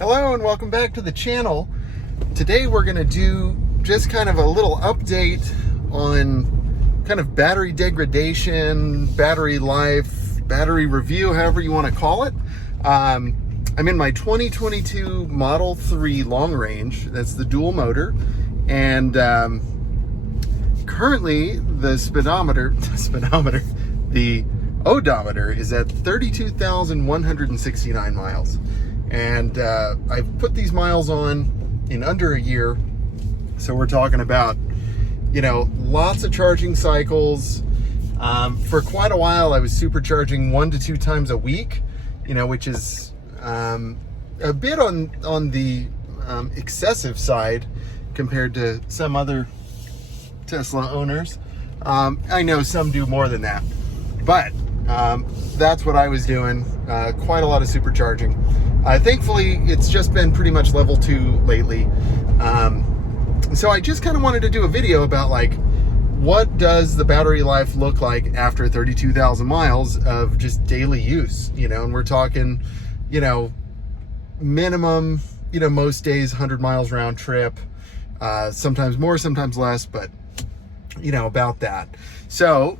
Hello and welcome back to the channel. Today we're going to do just kind of a little update on kind of battery degradation, battery life, battery review, however you want to call it. I'm in my 2022 Model 3 long range. That's the dual motor. And currently the odometer is at 32,169 miles. And I've put these miles on in under a year. So we're talking about, lots of charging cycles. For quite a while, I was supercharging 1 to 2 times a week, which is a bit on the excessive side compared to some other Tesla owners. I know some do more than that, but that's what I was doing. Quite a lot of supercharging. Thankfully, it's just been pretty much level 2 lately. So I just kind of wanted to do a video about what does the battery life look like after 32,000 miles of just daily use, and we're talking, minimum, most days, 100 miles round trip, sometimes more, sometimes less, but about that. So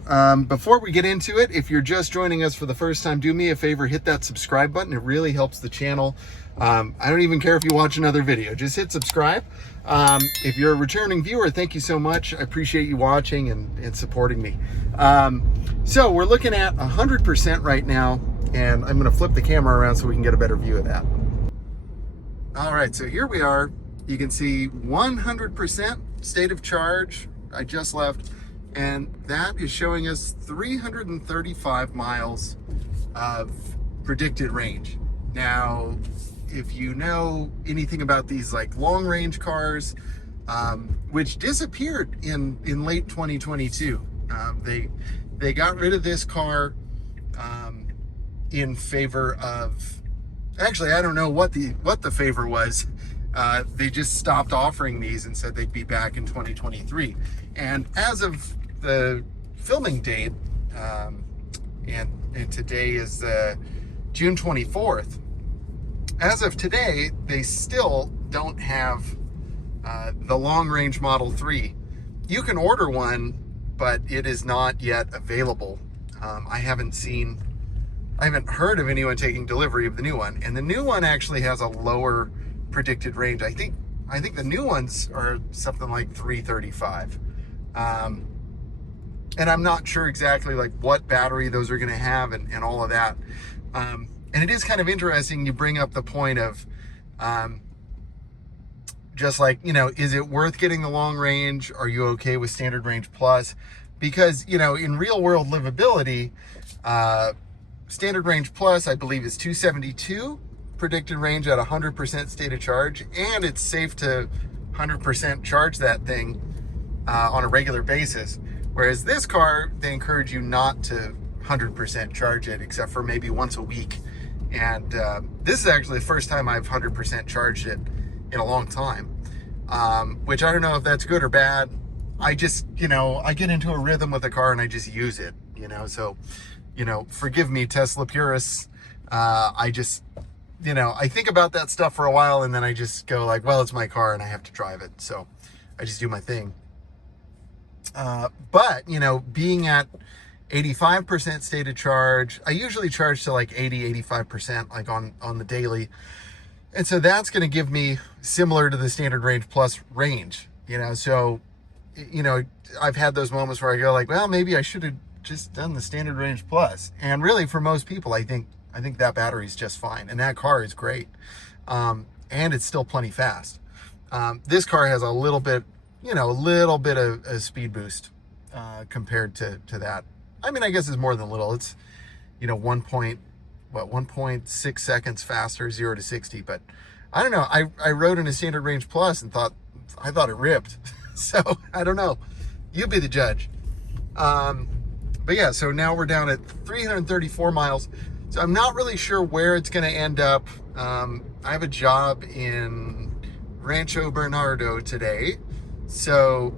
before we get into it, if you're just joining us for the first time, do me a favor, hit that subscribe button. It really helps the channel. I don't even care if you watch another video, just hit subscribe. If you're a returning viewer, thank you so much. I appreciate you watching and supporting me. So we're looking at 100% right now, and I'm going to flip the camera around so we can get a better view of that. All right, so here we are. You can see 100% state of charge. I just left, and that is showing us 335 miles of predicted range. Now, if you know anything about these long range cars, which disappeared in late 2022, they got rid of this car in favor of, actually, I don't know what the favor was. They just stopped offering these and said they'd be back in 2023. And as of the filming date, and today is June 24th, as of today, they still don't have the long range Model 3. You can order one, but it is not yet available. I haven't heard of anyone taking delivery of the new one. And the new one actually has a lower predicted range. I think the new ones are something like 335. And I'm not sure exactly what battery those are going to have and all of that. And it is kind of interesting you bring up the point of just is it worth getting the long range? Are you okay with standard range plus? Because, in real world livability, standard range plus, I believe, is 272 predicted range at 100% state of charge, and it's safe to 100% charge that thing on a regular basis. Whereas this car, they encourage you not to 100% charge it, except for maybe once a week. And this is actually the first time I've 100% charged it in a long time, which I don't know if that's good or bad. I just, I get into a rhythm with the car and I just use it, so, forgive me, Tesla purists. I just, I think about that stuff for a while and then I just go well, it's my car and I have to drive it. So I just do my thing. But, being at 85% state of charge, I usually charge to 80, 85% on the daily. And so that's going to give me similar to the standard range plus range, so, I've had those moments where I go well, maybe I should have just done the standard range plus. And really for most people, I think that battery is just fine. And that car is great. And it's still plenty fast. This car has a little bit, of a speed boost, compared to that. I mean, I guess it's more than a little. It's, 1.6 seconds faster, 0 to 60. But I don't know. I rode in a standard range plus and I thought it ripped. So I don't know. You be the judge. But yeah, so now we're down at 334 miles. So I'm not really sure where it's going to end up. I have a job in Rancho Bernardo today. So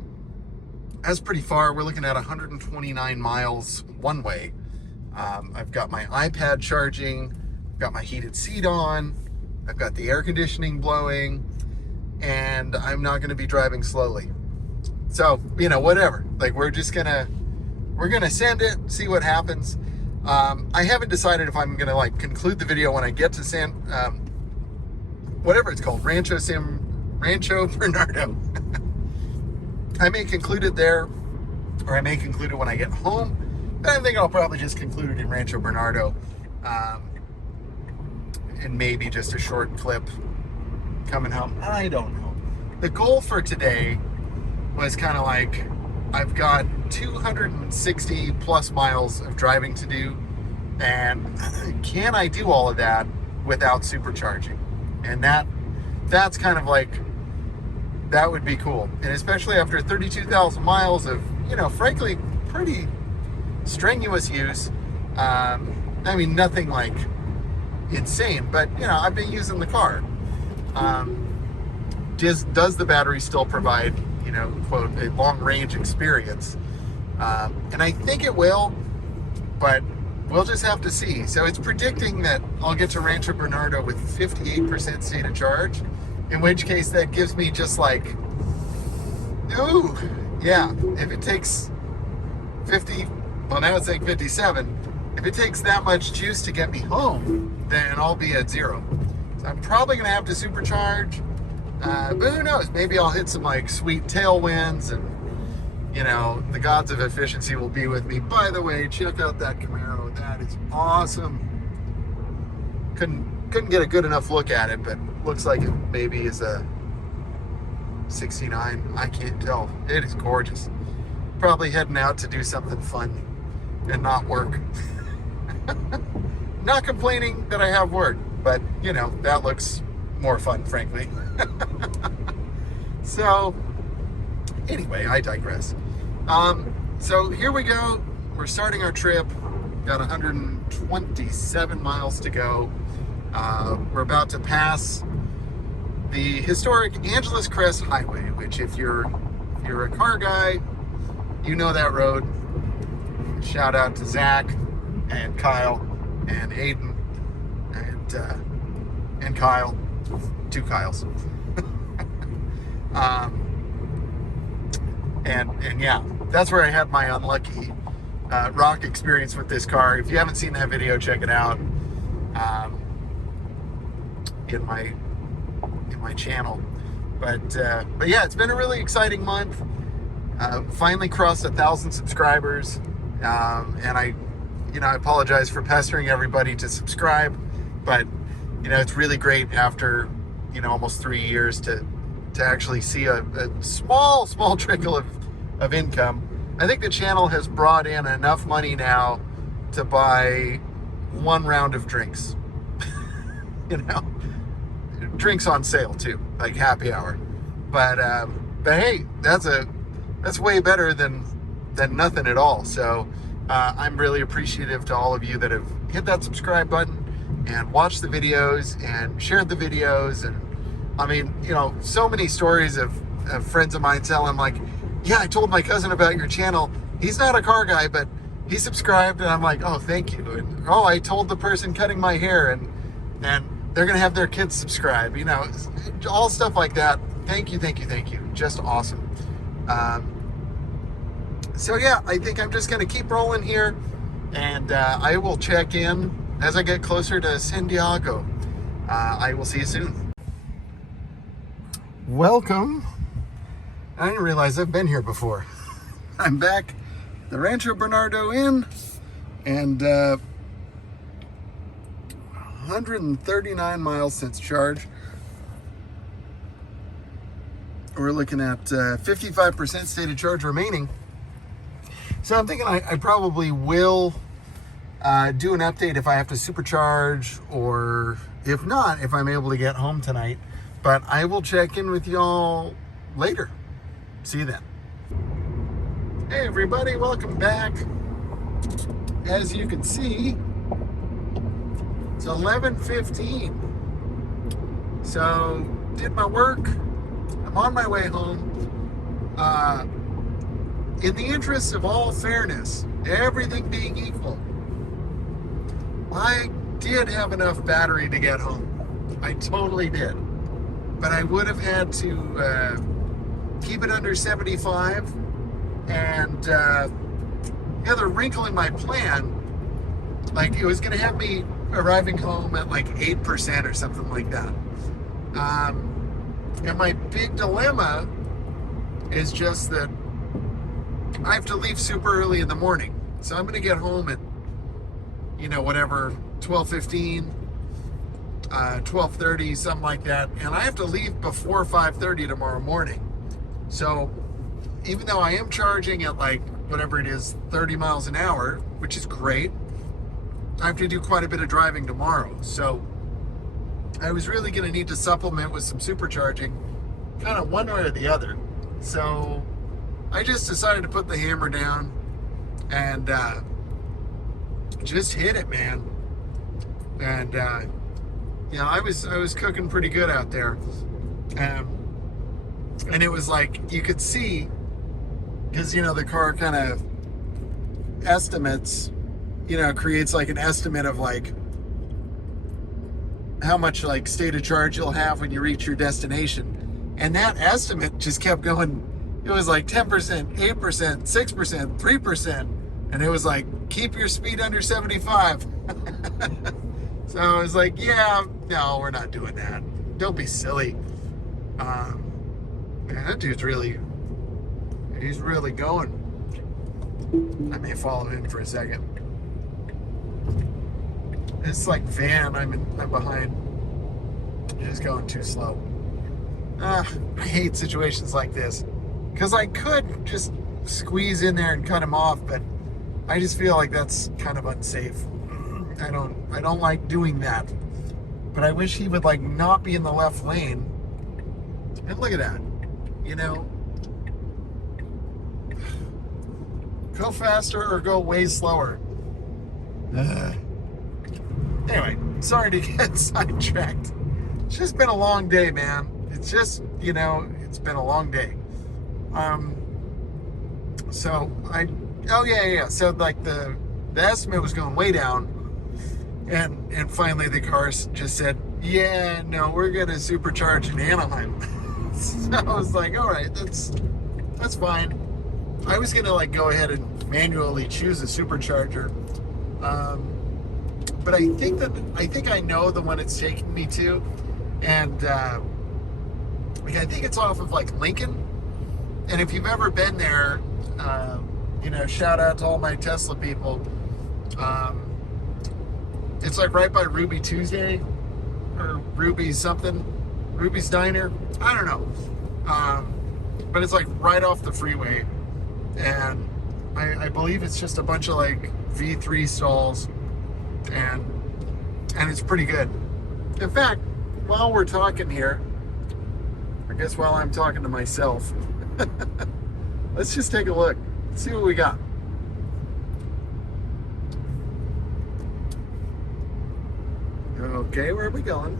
that's pretty far. We're looking at 129 miles one way. I've got my iPad charging, got my heated seat on. I've got the air conditioning blowing, and I'm not going to be driving slowly. So, whatever. Like, we're gonna send it, see what happens. I haven't decided if I'm gonna conclude the video when I get to whatever it's called, Rancho Bernardo. I may conclude it there, or I may conclude it when I get home. But I think I'll probably just conclude it in Rancho Bernardo, and maybe just a short clip coming home. I don't know. The goal for today was kind of like, I've got 260 plus miles of driving to do, and can I do all of that without supercharging? And that's kind of like, that would be cool. And especially after 32,000 miles of, frankly, pretty strenuous use. I mean, nothing like insane, but I've been using the car. Does the battery still provide, quote, a long range experience? And I think it will, but we'll just have to see. So it's predicting that I'll get to Rancho Bernardo with 58% state of charge, in which case that gives me just like, ooh, yeah, if it takes 50, well, now it's saying 57. If it takes that much juice to get me home, then I'll be at 0. So I'm probably going to have to supercharge. But who knows? Maybe I'll hit some sweet tailwinds, and the gods of efficiency will be with me. By the way, check out that Camaro. That is awesome. Couldn't get a good enough look at it, but looks like it maybe is a 69. I can't tell. It is gorgeous. Probably heading out to do something fun and not work. Not complaining that I have work, but that looks more fun, frankly. So anyway, I digress. So here we go. We're starting our trip. Got 127 miles to go. We're about to pass the historic Angeles Crest Highway, which if you're a car guy, you know that road. Shout out to Zach and Kyle and Aiden and Kyle. 2 Kyles. And yeah, that's where I had my unlucky rock experience with this car. If you haven't seen that video, check it out in my channel. But yeah, it's been a really exciting month. Finally crossed 1,000 subscribers, and I apologize for pestering everybody to subscribe, but it's really great after almost 3 years to actually see a small trickle of income. I think the channel has brought in enough money now to buy 1 round of drinks. Drinks on sale too, like happy hour. But hey, that's way better than nothing at all. So I'm really appreciative to all of you that have hit that subscribe button and watched the videos and shared the videos. And I mean, so many stories of friends of mine telling like, yeah, I told my cousin about your channel. He's not a car guy, but he subscribed. And I'm like, oh, thank you. And oh, I told the person cutting my hair, and they're going to have their kids subscribe, all stuff like that. Thank you. Just awesome. So yeah, I think I'm just going to keep rolling here, and I will check in as I get closer to San Diego. I will see you soon. Welcome. I didn't realize I've been here before. I'm back at the Rancho Bernardo Inn, and 139 miles since charge. We're looking at 55% state of charge remaining. So I'm thinking I probably will do an update if I have to supercharge, or if not, if I'm able to get home tonight. But I will check in with y'all later. See you then. Hey everybody, welcome back. As you can see, it's 11:15. So did my work. I'm on my way home. In the interest of all fairness, everything being equal, I did have enough battery to get home. I totally did. But I would have had to keep it under 75. And the other wrinkle in my plan, like it was going to have me arriving home at like 8% or something like that. And my big dilemma is just that I have to leave super early in the morning. So I'm going to get home at, whatever, 12:15, 12:30, something like that. And I have to leave before 5:30 tomorrow morning. So even though I am charging at like, whatever it is, 30 miles an hour, which is great, I have to do quite a bit of driving tomorrow. So I was really going to need to supplement with some supercharging, kind of one way or the other. So I just decided to put the hammer down and just hit it, man. And I was cooking pretty good out there, and it was like you could see, because the car kind of estimates, creates like an estimate of like how much like state of charge you'll have when you reach your destination. And that estimate just kept going. It was like 10%, 8%, 6%, 3%. And it was like, keep your speed under 75. So I was like, yeah, no, we're not doing that. Don't be silly. Man, that dude's he's really going. I may follow him for a second. This like van I'm behind is going too slow. I hate situations like this, because I could just squeeze in there and cut him off, but I just feel like that's kind of unsafe. I don't like doing that. But I wish he would like not be in the left lane. And look at that. Go faster or go way slower. Anyway, sorry to get sidetracked. It's just been a long day, man. It's just, it's been a long day. So so like the estimate was going way down, and finally the car just said, yeah, no, we're gonna supercharge in Anaheim. So I was like, all right, that's fine. I was gonna like go ahead and manually choose a supercharger, but I think I know the one it's taking me to, and I think it's off of like Lincoln. And if you've ever been there, shout out to all my Tesla people. It's like right by Ruby Tuesday or Ruby something, Ruby's Diner. I don't know. But it's like right off the freeway. And I believe it's just a bunch of like V3 stalls, and it's pretty good. In fact, while we're talking here, I guess while I'm talking to myself, let's just take a look. Let's see what we got. Okay, where are we going?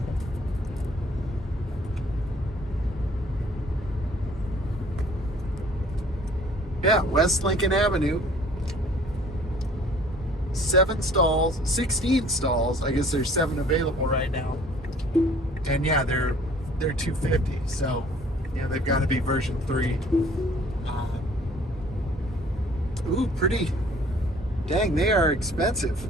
Yeah, West Lincoln Avenue. 7 stalls, 16 stalls. I guess there's 7 available right now. And yeah, they're $250. So they've got to be version 3. Ooh, pretty. Dang, they are expensive.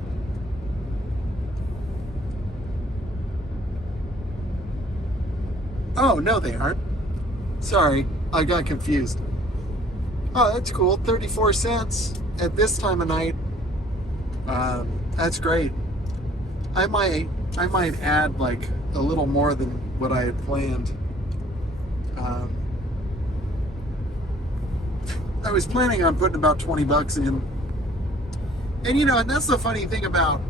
Oh, no, they aren't. Sorry, I got confused. Oh, that's cool. 34 cents at this time of night. That's great. I might add like a little more than what I had planned. I was planning on putting about $20 in. And and that's the funny thing about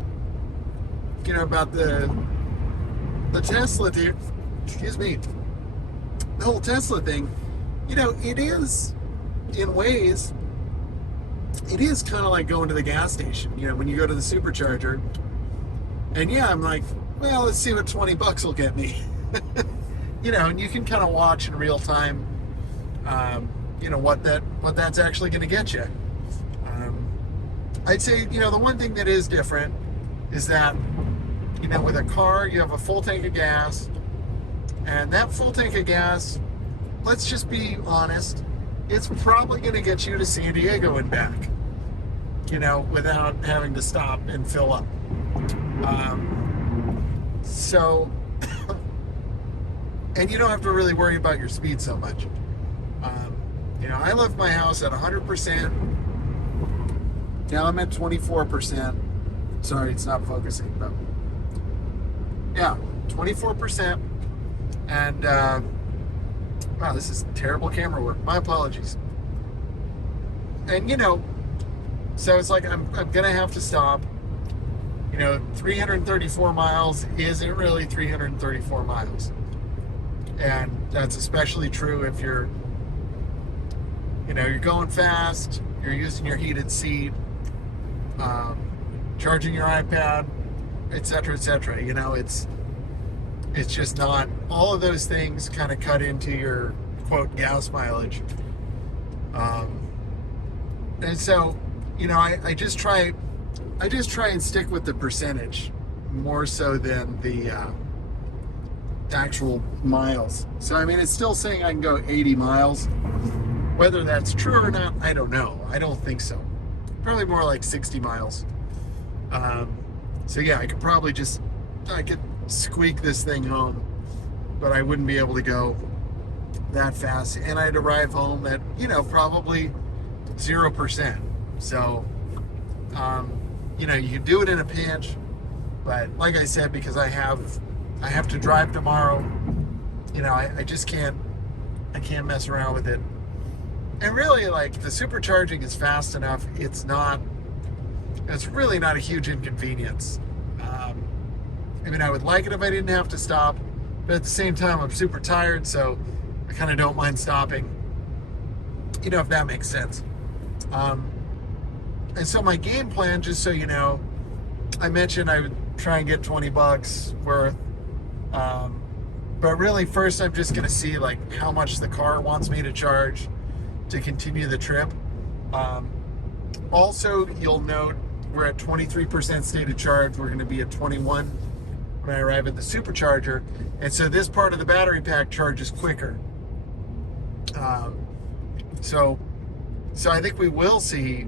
about the Tesla here. Excuse me. The whole Tesla thing, it is, in ways, it is kind of like going to the gas station, when you go to the supercharger. And yeah, I'm like, well, let's see what $20 will get me. And you can kind of watch in real time, what that's actually going to get you. I'd say, the one thing that is different is that, with a car, you have a full tank of gas, And that full tank of gas, let's just be honest, it's probably going to get you to San Diego and back, without having to stop and fill up. So, and you don't have to really worry about your speed so much. I left my house at 100%. Now I'm at 24%. Sorry, it's not focusing, but yeah, 24%. And wow, this is terrible camera work. My apologies. And so it's like I'm gonna have to stop. 334 miles isn't really 334 miles, and that's especially true if you're going fast, you're using your heated seat, charging your iPad, etc., etc. It's just not, all of those things kind of cut into your quote gas mileage. And so, I just try and stick with the percentage more so than the actual miles. So, it's still saying I can go 80 miles. Whether that's true or not, I don't know. I don't think so. Probably more like 60 miles. So yeah, I could squeak this thing home, but I wouldn't be able to go that fast. And I'd arrive home at, probably 0%. So, you can do it in a pinch, but like I said, because I have to drive tomorrow, I just can't mess around with it. And really, like, the supercharging is fast enough. It's really not a huge inconvenience. I would like it if I didn't have to stop, but at the same time, I'm super tired, so I kind of don't mind stopping, if that makes sense. And so my game plan, just so you know, I mentioned I would try and get $20 worth. But really, first, I'm just going to see, like, how much the car wants me to charge to continue the trip. Also, you'll note we're at 23% state of charge. We're going to be at 21 when I arrive at the supercharger. And so this part of the battery pack charges quicker. So I think we will see,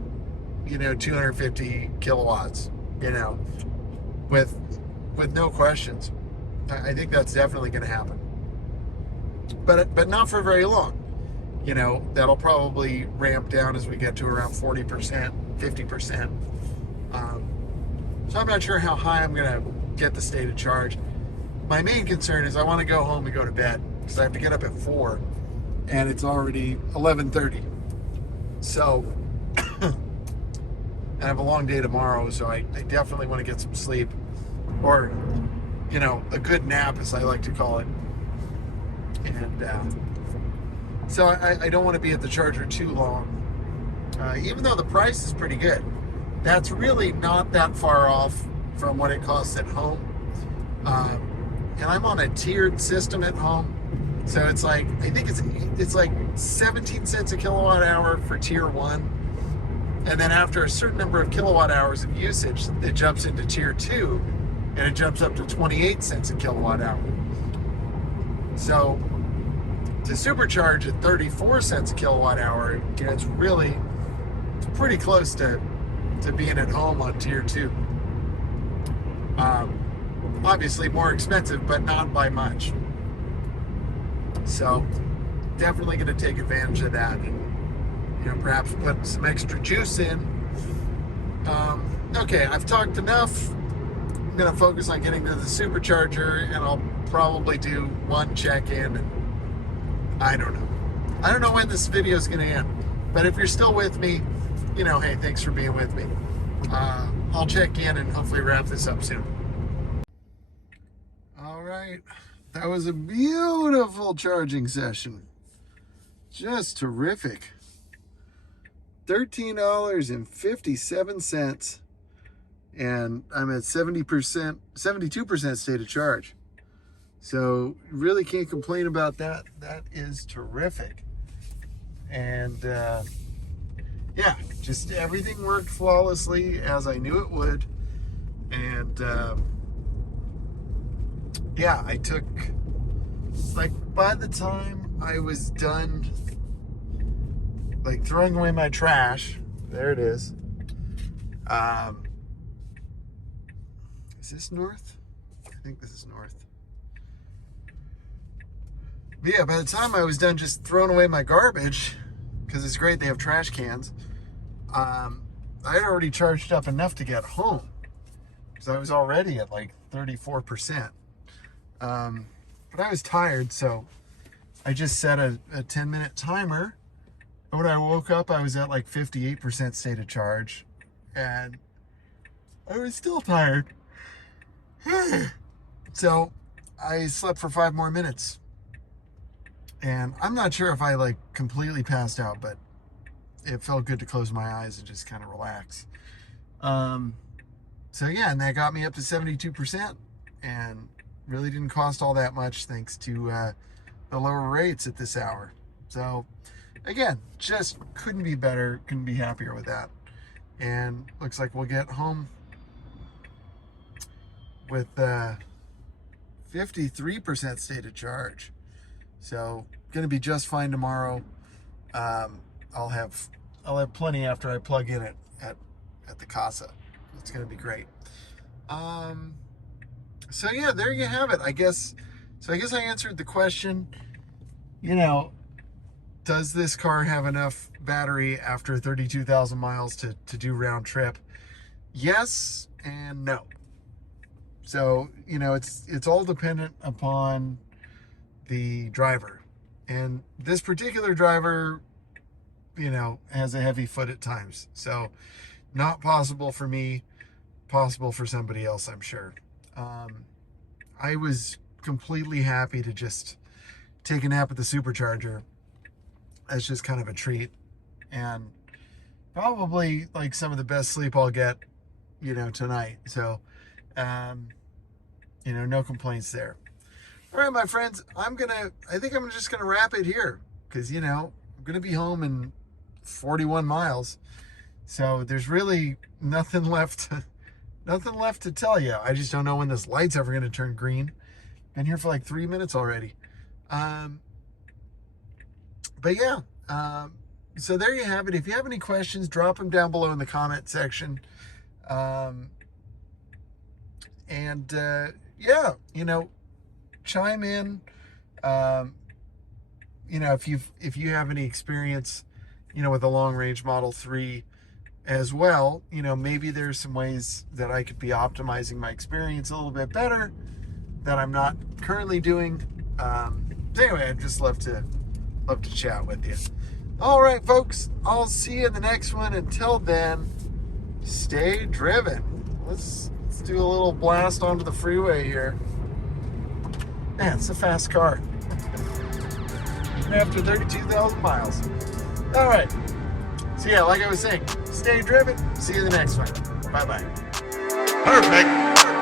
250 kilowatts, with no questions. I think that's definitely going to happen. But not for very long. That'll probably ramp down as we get to around 40%, 50%. So I'm not sure how high I'm going to get the state of charge. My main concern is I want to go home and go to bed because I have to get up at 4 and it's already 11:30. So and I have a long day tomorrow, so I definitely want to get some sleep, or a good nap, as I like to call it. And so I don't want to be at the charger too long, even though the price is pretty good. That's really not that far off from what it costs at home. And I'm on a tiered system at home, so it's like, I think it's like 17 cents a kilowatt hour for tier 1. And then after a certain number of kilowatt hours of usage, it jumps into tier 2, and it jumps up to 28 cents a kilowatt hour. So to supercharge at 34 cents a kilowatt hour, it's pretty close to being at home on tier 2. Obviously more expensive, but not by much. So definitely going to take advantage of that, and perhaps put some extra juice in. Okay, I've talked enough. I'm going to focus on getting to the supercharger, and I'll probably do one check-in. And I don't know when this video is going to end, but if you're still with me, hey, thanks for being with me. I'll check in and hopefully wrap this up soon. All right, that was a beautiful charging session. Just terrific. $13.57, and I'm at 72% state of charge. So really can't complain about that. That is terrific. And yeah, just everything worked flawlessly as I knew it would. And yeah, I took like by the time I was done, like throwing away my trash, there it is. Is this north? I think this is north. But yeah, by the time I was done just throwing away my garbage, because it's great they have trash cans, I had already charged up enough to get home. So I was already at like 34%. But I was tired, so I just set a 10-minute timer. And when I woke up, I was at like 58% state of charge. And I was still tired. So I slept for 5 more minutes. And I'm not sure if I like completely passed out, but it felt good to close my eyes and just kind of relax. So yeah, and that got me up to 72%, and really didn't cost all that much thanks to the lower rates at this hour. So again, just couldn't be better, couldn't be happier with that. And looks like we'll get home with 53% state of charge. So gonna be just fine tomorrow. I'll have plenty after I plug in at the casa. It's gonna be great. So yeah, there you have it. I guess I answered the question, does this car have enough battery after 32,000 miles to do round trip? Yes and no. So, it's all dependent upon the driver. And this particular driver, has a heavy foot at times. So not possible for me, possible for somebody else, I'm sure. I was completely happy to just take a nap at the supercharger. That's just kind of a treat, and probably like some of the best sleep I'll get, tonight. So, no complaints there. All right, my friends, I think I'm just gonna wrap it here, because I'm gonna be home in 41 miles. So there's really nothing left to tell you. I just don't know when this light's ever going to turn green. Been here for like 3 minutes already. But yeah, so there you have it. If you have any questions, drop them down below in the comment section. Yeah, chime in. If you have any experience, with a long range Model 3 as well, maybe there's some ways that I could be optimizing my experience a little bit better that I'm not currently doing. Anyway, I'd just love to chat with you. All right, folks, I'll see you in the next one. Until then, stay driven. Let's do a little blast onto the freeway here. Man, it's a fast car. Even after 32,000 miles. All right. So yeah, like I was saying, stay driven. See you in the next one. Bye-bye. Perfect.